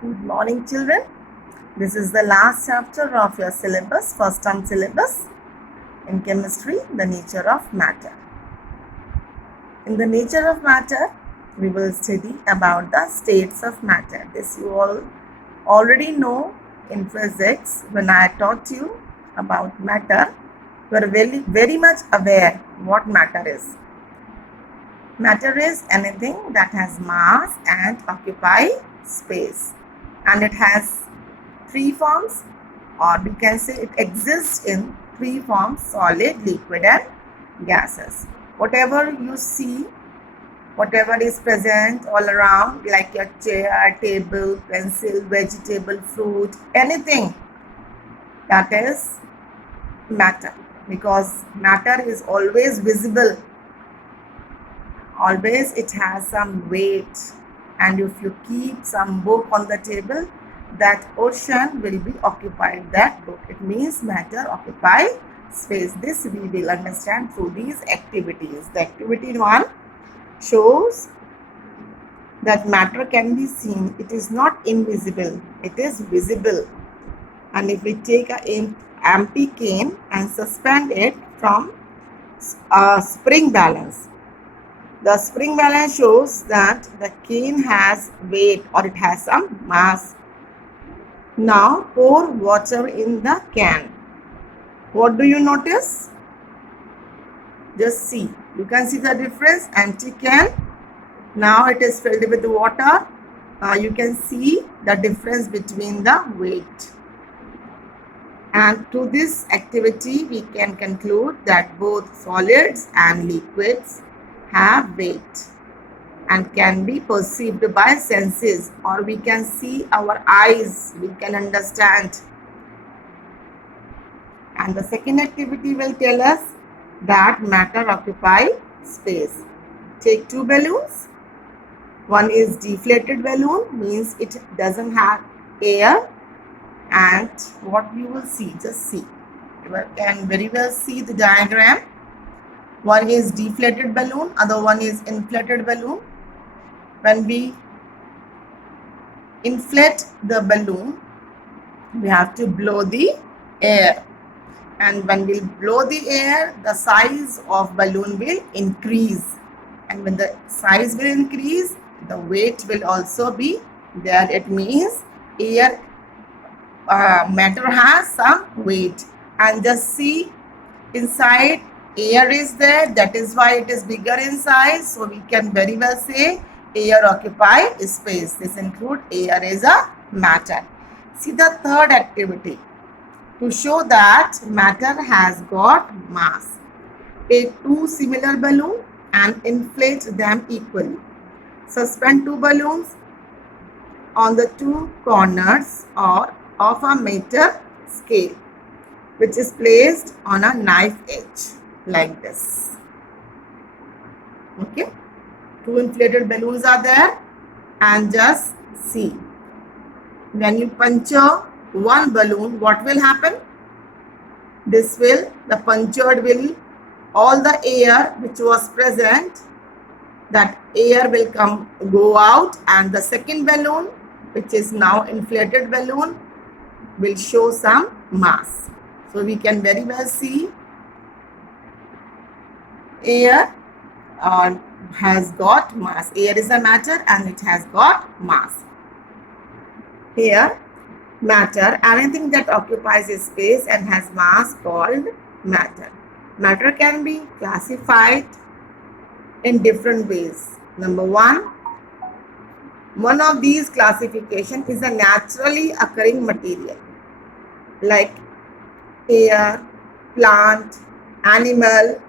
Good morning, children. This is the last chapter of your syllabus, first term syllabus in chemistry, the nature of matter. In the nature of matter, we will study about the states of matter. This you all already know in physics. When I taught you about matter, you are very much aware what matter is. Matter is anything that has mass and occupy space, and it has three forms, or we can say it exists in three forms: solid, liquid and gases. Whatever you see, whatever is present all around, like your chair, table, pencil, vegetable, fruit, anything, that is matter, because matter is always visible. Always it has some weight, and if you keep some book on the table, that portion will be occupied, that book. It means matter occupy space. This we will understand through these activities. The activity 1 shows that matter can be seen. It is not invisible, it is visible. And if we take an empty cane and suspend it from a spring balance, the spring balance shows that the cane has weight, or it has some mass. Now pour water in the can. What do you notice? Just see. You can see the difference. Empty can. Now it is filled with water. You can see the difference between the weight. And to this activity, we can conclude that both solids and liquids have weight and can be perceived by senses, or we can see our eyes, we can understand. And the second activity will tell us that matter occupy space. Take two balloons. One is deflated balloon, means it doesn't have air, and what you will see, just see, you can very well see the diagram. One is deflated balloon, other one is inflated balloon. When we inflate the balloon, we have to blow the air, and when we blow the air, the size of balloon will increase, and when the size will increase, the weight will also be there. It means air matter has some weight. And just see, inside air is there, that is why it is bigger in size. So we can very well say air occupy space. This includes air is a matter. See the third activity to show that matter has got mass. Take two similar balloons and inflate them equally. Suspend two balloons on the two corners or of a meter scale, which is placed on a knife edge like this. Okay, two inflated balloons are there, and just see, when you puncture one balloon, what will happen? The punctured will, all the air which was present, that air will go out, and the second balloon, which is now inflated balloon, will show some mass. So we can very well see air has got mass. Air is a matter and it has got mass. Here, matter, anything that occupies a space and has mass, called matter. Matter can be classified in different ways. Number one of these classification is a naturally occurring material, like air, plant, animal,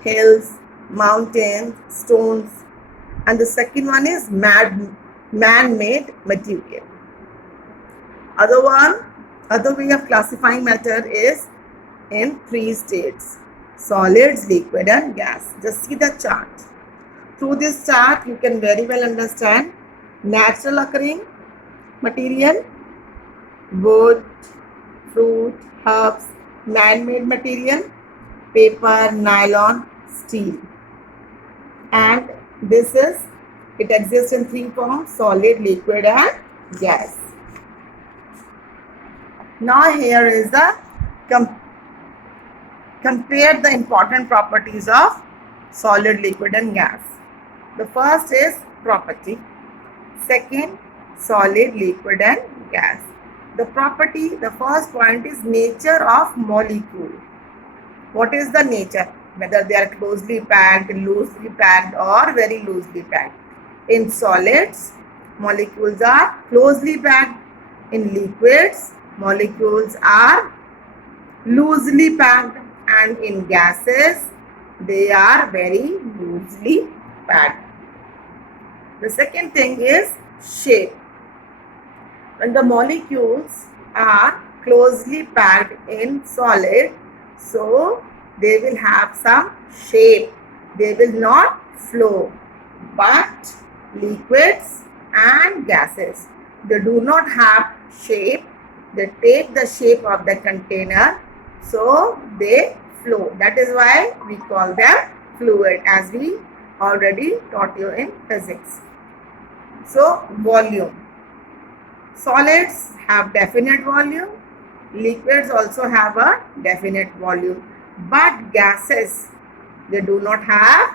hills, mountains, stones. And the second one is man-made material. Other way of classifying matter is in three states: solids, liquid and gas. Just see the chart. Through this chart, you can very well understand natural occurring material, wood, fruit, herbs; man-made material, paper, nylon, steel. And it exists in three forms: solid, liquid and gas. Now here is the compare the important properties of solid, liquid and gas. The first is property. Second, solid, liquid and gas. The property, the first point is nature of molecule. What is the nature? Whether they are closely packed, loosely packed or very loosely packed. In solids, molecules are closely packed. In liquids, molecules are loosely packed, and in gases, they are very loosely packed. The second thing is shape. When the molecules are closely packed in solid, so they will have some shape. They will not flow. But liquids and gases, they do not have shape. They take the shape of the container, so they flow. That is why we call them fluid, as we already taught you in physics. So volume. Solids have definite volume. Liquids also have a definite volume. But gases, they do not have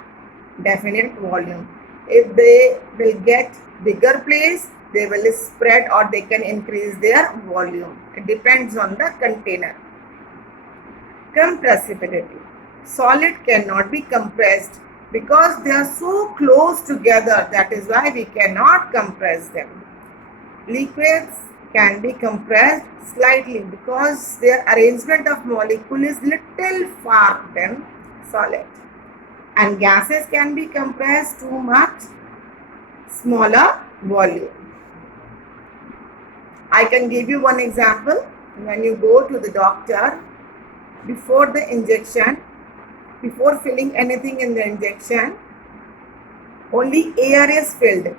definite volume. If they will get bigger place, they will spread or they can increase their volume. It depends on the container. Compressibility. Solid cannot be compressed because they are so close together. That is why we cannot compress them. Liquids can be compressed slightly because their arrangement of molecule is little far than solid. And gases can be compressed to much smaller volume. I can give you one example. When you go to the doctor, before the injection, before filling anything in the injection, only air is filled.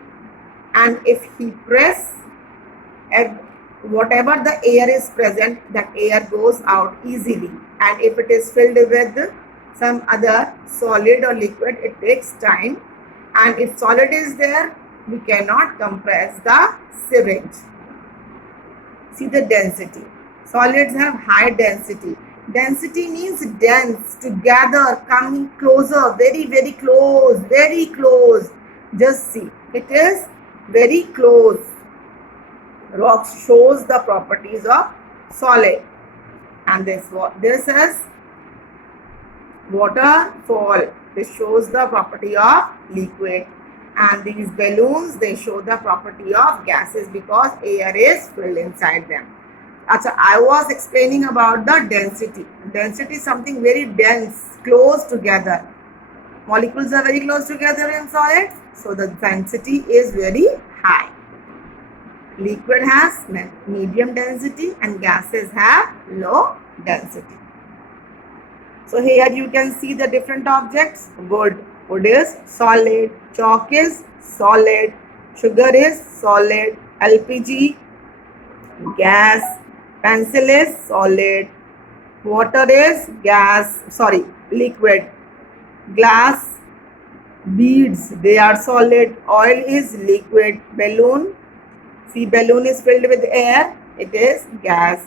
And if he press, whatever the air is present, that air goes out easily. And if it is filled with some other solid or liquid, it takes time. And if solid is there, we cannot compress the syringe. See the density. Solids have high density. Density means dense, together, coming closer, very, very close, very close. Just see, it is very close. Rock shows the properties of solid. And this is waterfall. This shows the property of liquid. And these balloons, they show the property of gases because air is filled inside them. Achha, I was explaining about the density. Density is something very dense, close together. Molecules are very close together in solids, so the density is very high. Liquid has medium density and gases have low density. So here you can see the different objects. Wood is solid, chalk is solid, sugar is solid, LPG, gas, pencil is solid, water is liquid, glass, beads, they are solid, oil is liquid, balloon, see balloon is filled with air, it is gas,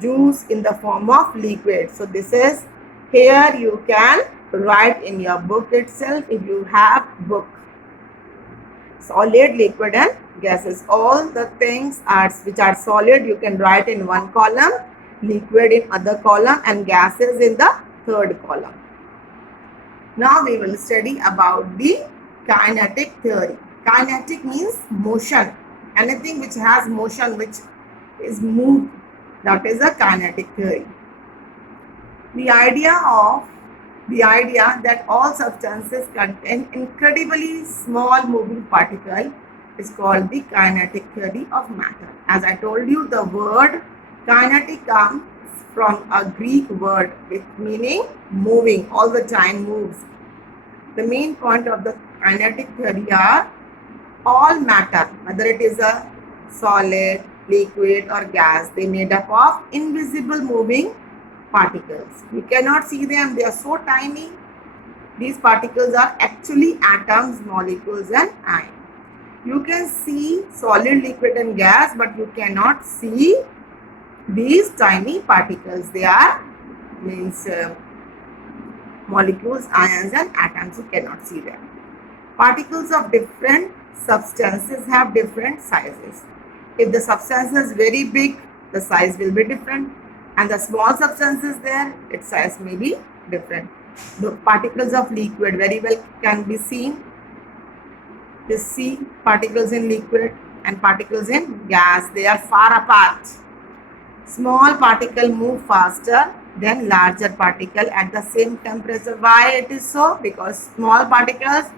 juice in the form of liquid. So this is, here you can write in your book itself if you have book. Solid, liquid and gases. All the things which are solid you can write in one column, liquid in other column and gases in the third column. Now we will study about the kinetic theory. Kinetic means motion. Anything which has motion, which is moved, that is a kinetic theory. The idea that all substances contain incredibly small moving particle is called the kinetic theory of matter. As I told you, the word kinetic comes from a Greek word with meaning moving, all the time moves. The main point of the kinetic theory are all matter, whether it is a solid, liquid or gas, they made up of invisible moving particles. We cannot see them, they are so tiny. These particles are actually atoms, molecules and ions. You can see solid, liquid and gas, but you cannot see these tiny particles. They are molecules, ions and atoms. You cannot see them. Particles of different substances have different sizes. If the substance is very big, the size will be different, and the small substance is there, its size may be different. The particles of liquid very well can be seen. Just see particles in liquid and particles in gas. They are far apart. Small particle move faster than larger particle at the same temperature. Why it is so? Because small particles,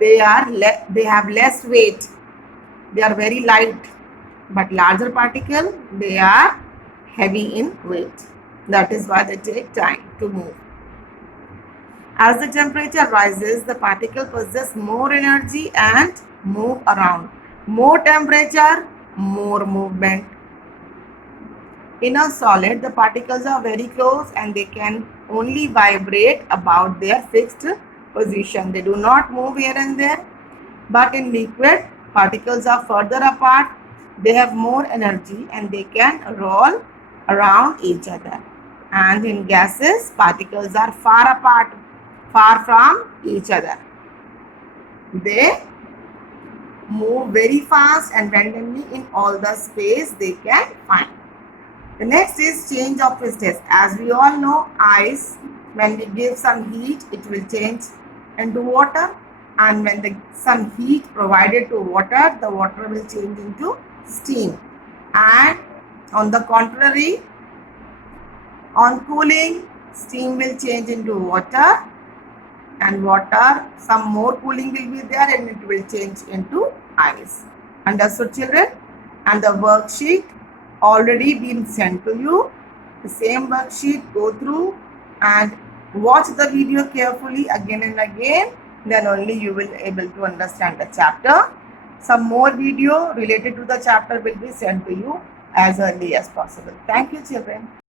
they have less weight. They are very light, but larger particle, they are heavy in weight. That is why they take time to move. As the temperature rises, the particle possess more energy and move around. More temperature, more movement. In a solid, the particles are very close and they can only vibrate about their fixed position. They do not move here and there. But in liquid, particles are further apart. They have more energy and they can roll around each other. And in gases, particles are far apart, far from each other. They move very fast and randomly in all the space they can find. The next is change of phase. As we all know, ice, when we give some heat, it will change into water, and when some heat provided to water, the water will change into steam. And on the contrary, on cooling, steam will change into water, and water, some more cooling will be there and it will change into ice. Understood, children? And the worksheet already been sent to you. The same worksheet, go through and watch the video carefully again and again. Then only you will able to understand the chapter. Some more video related to the chapter will be sent to you as early as possible. Thank you, children.